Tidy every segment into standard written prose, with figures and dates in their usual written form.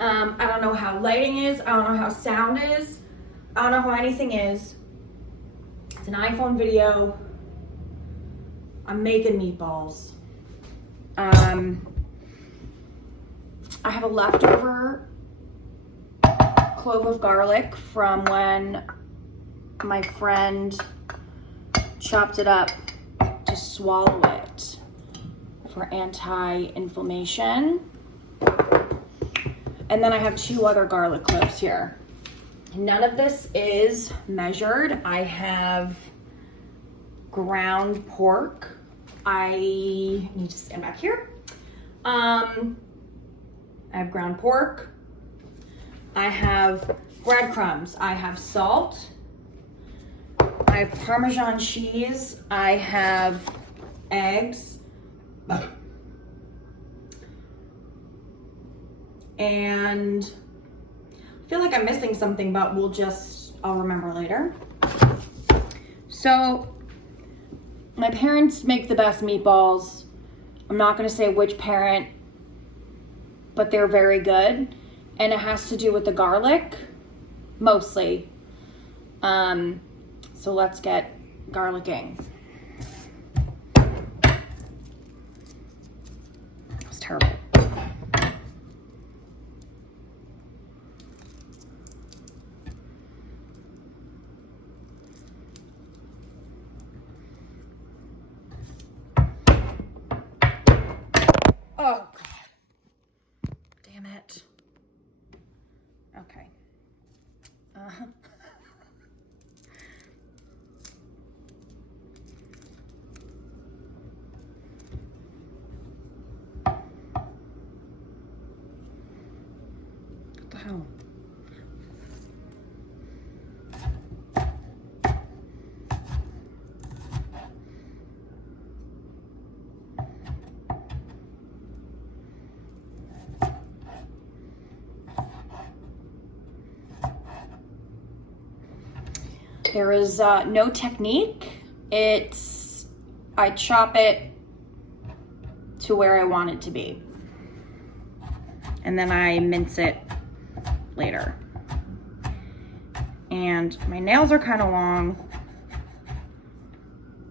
I don't know how lighting is. I don't know how sound is. I don't know how anything is. It's an iPhone video. I'm making meatballs. I have a leftover clove of garlic from when my friend chopped it up to swallow it for anti-inflammation. And then I have 2 other garlic cloves here. None of this is measured. I have ground pork. I need to stand back here. I have ground pork. I have breadcrumbs. I have salt. I have Parmesan cheese. I have eggs. And I feel like I'm missing something, but I'll remember later. So my parents make the best meatballs. I'm not gonna say which parent, but they're very good. And it has to do with the garlic, mostly. So let's get garlicking. That was terrible. Oh, God. Damn it. Okay. What the hell? There is no technique. I chop it to where I want it to be. And then I mince it later. And my nails are kind of long,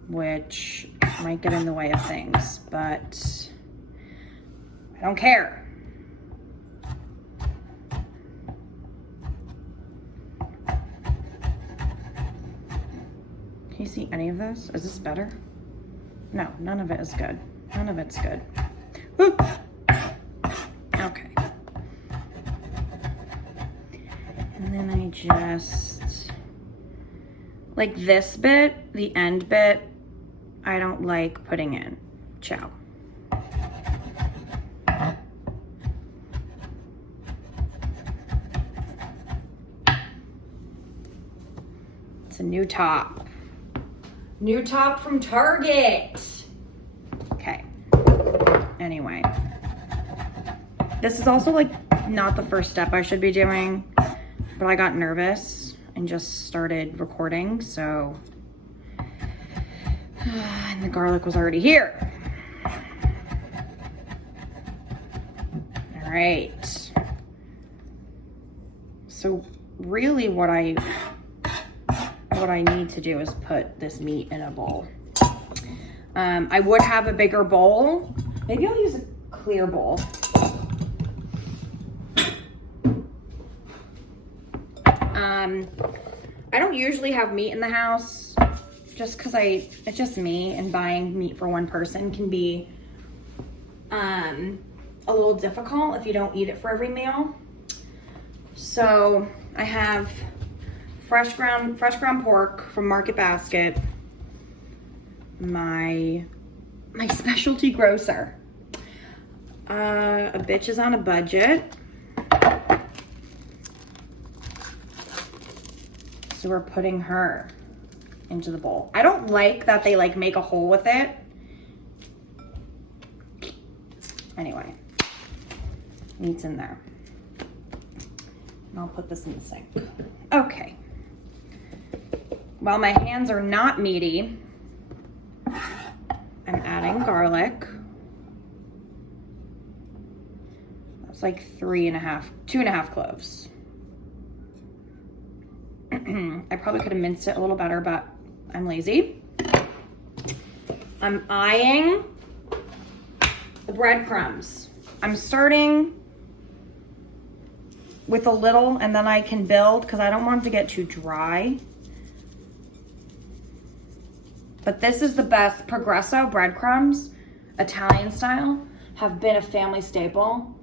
which might get in the way of things, but I don't care. Can you see any of this? Is this better? No, none of it is good. None of it's good. Woo! Okay. And then I just, like this bit, the end bit, I don't like putting in. Ciao. It's a new top. New top from Target. Okay. Anyway. This is also like not the first step I should be doing, but I got nervous and just started recording, so. And the garlic was already here. All right. So really what I need to do is put this meat in a bowl. I would have a bigger bowl. Maybe I'll use a clear bowl. I don't usually have meat in the house just because it's just me, and buying meat for one person can be a little difficult if you don't eat it for every meal. So I have fresh ground pork from Market Basket, my specialty grocer. A bitch is on a budget. So we're putting her into the bowl. I don't like that they like make a hole with it. Anyway, meat's in there. And I'll put this in the sink. Okay. While my hands are not meaty, I'm adding garlic. That's like 2.5 cloves. I probably could have minced it a little better, but I'm lazy. I'm eyeing the breadcrumbs. I'm starting with a little and then I can build because I don't want it to get too dry. But this is the best. Progresso breadcrumbs, Italian style, have been a family staple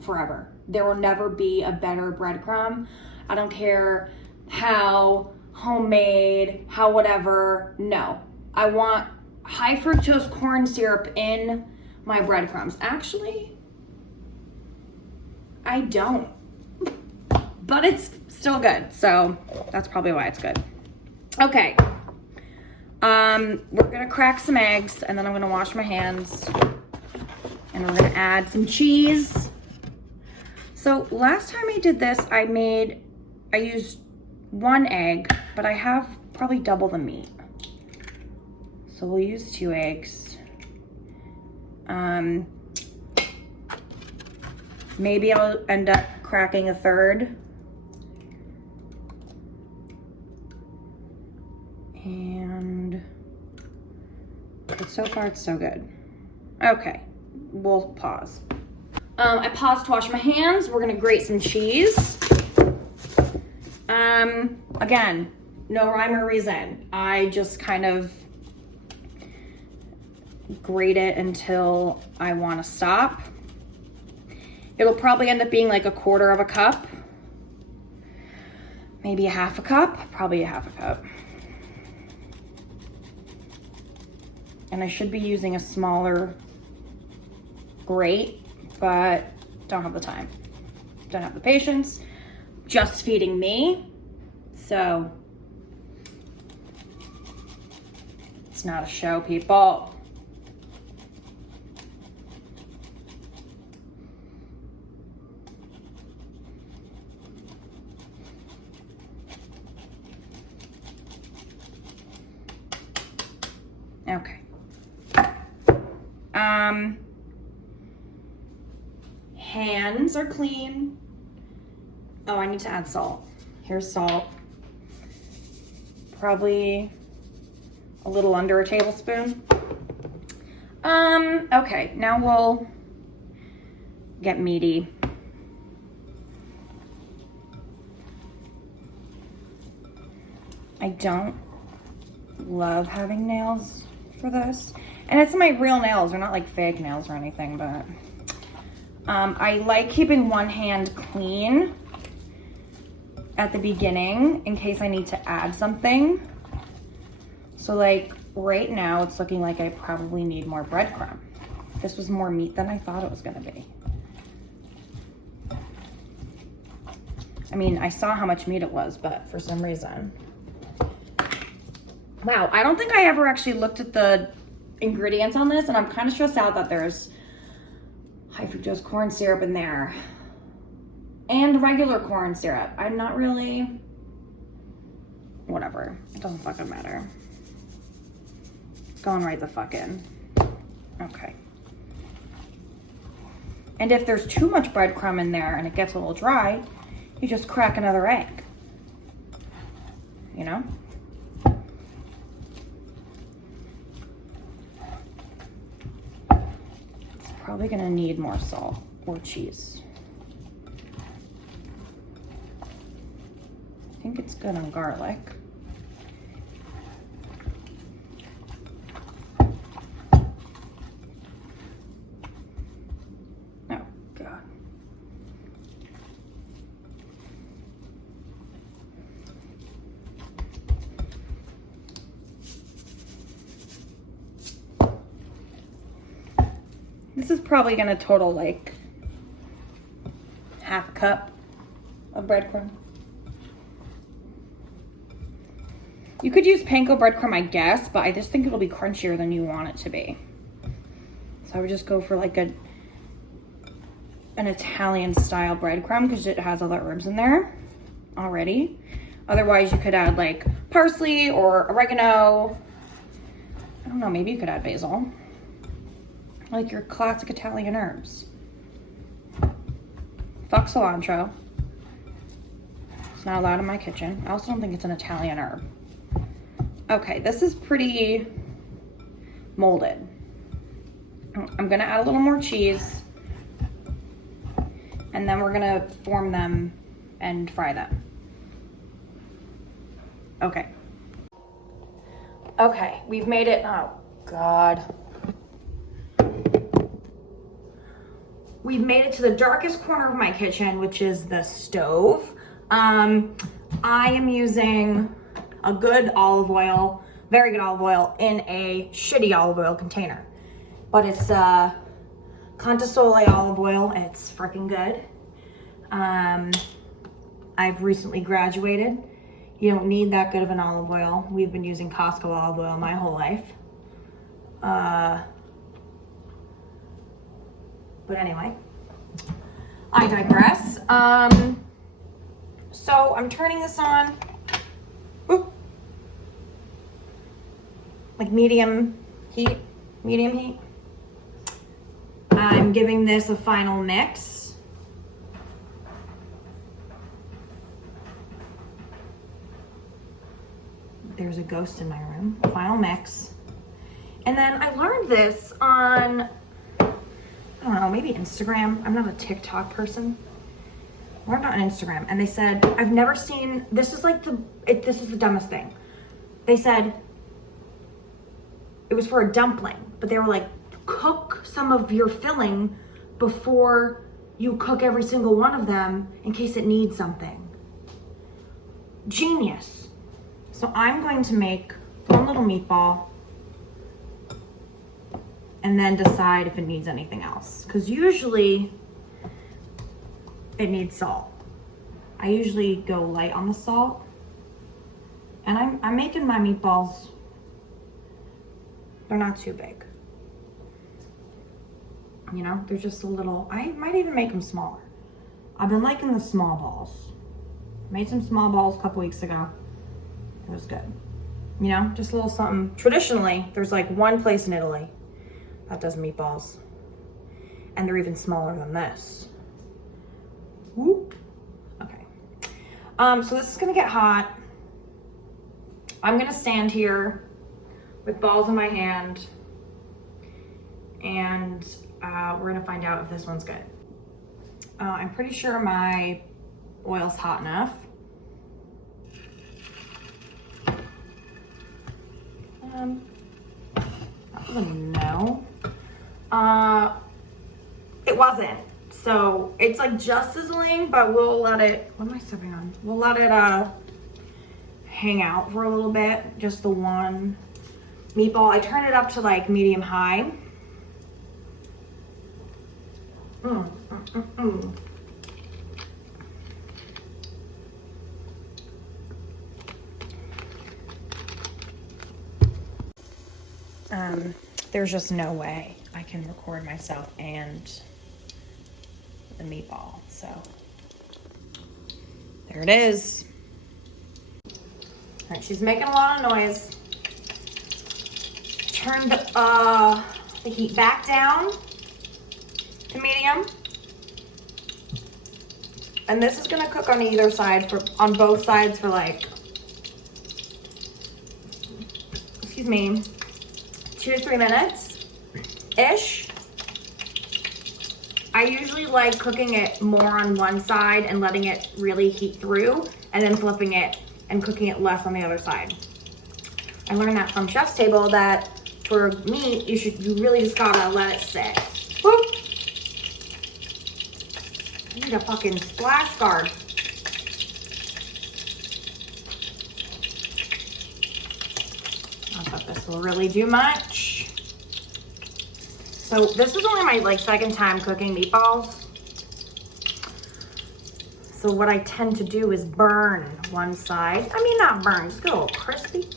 forever. There will never be a better breadcrumb. I don't care how homemade, how whatever. No, I want high fructose corn syrup in my breadcrumbs. Actually, I don't, but it's still good. So that's probably why it's good. Okay. We're gonna crack some eggs and then I'm gonna wash my hands and we're gonna add some cheese. So last time I did this, I used 1 egg, but I have probably double the meat. So we'll use 2 eggs. Maybe I'll end up cracking a 3rd. But so far it's so good. Okay, we'll pause. I paused to wash my hands. We're gonna grate some cheese. Again, no rhyme or reason. I just kind of grate it until I wanna stop. It'll probably end up being like 1/4 cup. Maybe 1/2 cup, probably 1/2 cup. And I should be using a smaller grate, but don't have the time. Don't have the patience. Just feeding me. So it's not a show, people. Okay. Hands are clean. Oh, I need to add salt. Here's salt. Probably a little under a tablespoon. Okay, now we'll get meaty. I don't love having nails for this. And it's my real nails. They're not like fake nails or anything, but I like keeping one hand clean at the beginning in case I need to add something. So like right now, it's looking like I probably need more breadcrumb. This was more meat than I thought it was gonna be. I mean, I saw how much meat it was, but for some reason. Wow, I don't think I ever actually looked at the ingredients on this, and I'm kind of stressed out that there's high fructose corn syrup in there and regular corn syrup. I'm not really, whatever, it doesn't fucking matter. It's going right the fuck in. Okay. And if there's too much breadcrumb in there and it gets a little dry, you just crack another egg, you know? Probably gonna need more salt or cheese. I think it's good on garlic. Oh, God. This is probably gonna total like 1/2 cup of breadcrumb. You could use panko breadcrumb, I guess, but I just think it'll be crunchier than you want it to be. So I would just go for like an Italian style breadcrumb because it has all the herbs in there already. Otherwise you could add like parsley or oregano. I don't know, maybe you could add basil. Like your classic Italian herbs. Fuck cilantro. It's not allowed in my kitchen. I also don't think it's an Italian herb. Okay, this is pretty molded. I'm gonna add a little more cheese, and then we're gonna form them and fry them. Okay. Okay, we've made it, oh God. We've made it to the darkest corner of my kitchen, which is the stove. I am using a good olive oil, very good olive oil, in a shitty olive oil container. But it's Contasole olive oil. It's freaking good. I've recently graduated. You don't need that good of an olive oil. We've been using Costco olive oil my whole life. But anyway, I digress. So I'm turning this on. Whoop. Like medium heat. I'm giving this a final mix. There's a ghost in my room. Final mix. And then I learned this on, I don't know, maybe Instagram. I'm not a TikTok person. I learned it on Instagram, and they said, I've never seen, this is like this is the dumbest thing. They said, it was for a dumpling, but they were like, cook some of your filling before you cook every single one of them in case it needs something. Genius. So I'm going to make one little meatball and then decide if it needs anything else. Because usually it needs salt. I usually go light on the salt. And I'm making my meatballs, they're not too big. You know, they're just a little, I might even make them smaller. I've been liking the small balls. Made some small balls a couple weeks ago. It was good. You know, just a little something. Traditionally, there's like one place in Italy that does meatballs. And they're even smaller than this. Whoop. Okay. So this is gonna get hot. I'm gonna stand here with balls in my hand, and we're gonna find out if this one's good. I'm pretty sure my oil's hot enough. That was a no. It wasn't. So it's like just sizzling, but we'll let it, what am I stepping on? We'll let it hang out for a little bit. Just the one meatball. I turn it up to like medium high. There's just no way I can record myself and the meatball, so there it is. All right, she's making a lot of noise. Turn the heat back down to medium. And this is gonna cook on either side, on both sides for like, excuse me, 2 to 3 minutes-ish. I usually like cooking it more on one side and letting it really heat through, and then flipping it and cooking it less on the other side. I learned that from Chef's Table that for meat, you really just gotta let it sit. Whoop. I need a fucking splash guard. I thought this will really do much. So this is only my second time cooking meatballs. So what I tend to do is burn one side. I mean, not burn, just go a little crispy.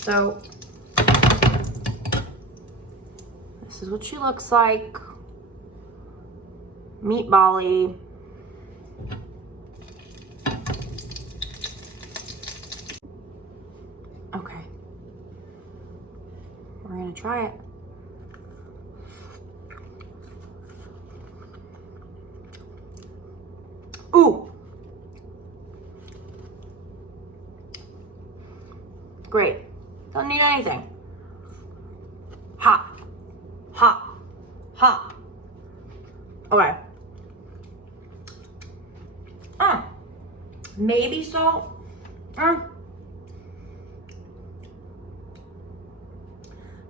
So this is what she looks like. Meatball-y. Okay. We're gonna try it. Great. Don't need anything. Hot. Hot. Hot. Okay. Maybe salt.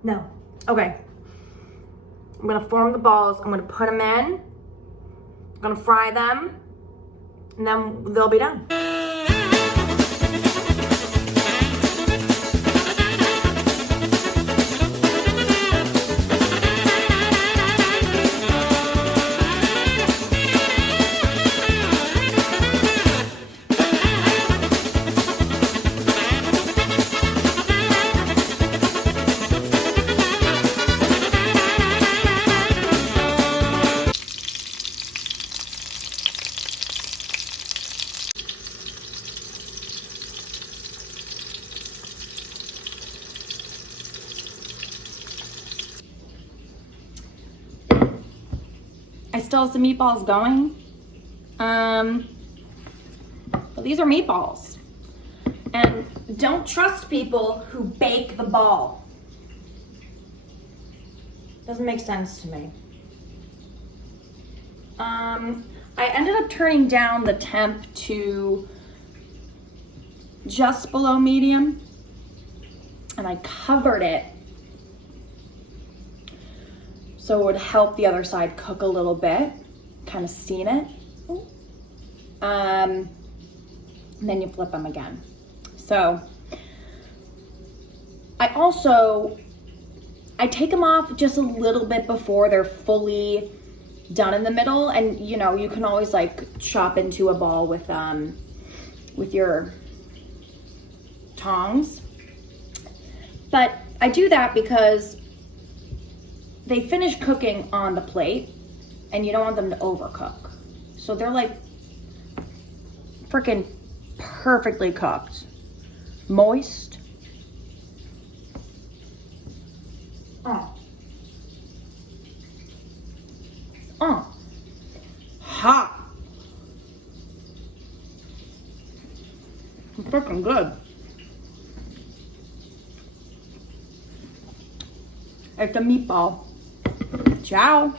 No. Okay. I'm gonna form the balls. I'm gonna put them in. I'm gonna fry them. And then they'll be done. I still have some meatballs going. But these are meatballs. And don't trust people who bake the ball. Doesn't make sense to me. I ended up turning down the temp to just below medium. And I covered it so it would help the other side cook a little bit, kind of steam it. And then you flip them again. So I take them off just a little bit before they're fully done in the middle. And you know, you can always like chop into a ball with your tongs. But I do that because they finish cooking on the plate and you don't want them to overcook. So they're like freaking perfectly cooked. Moist. Hot. Freaking good. It's a meatball. Ciao.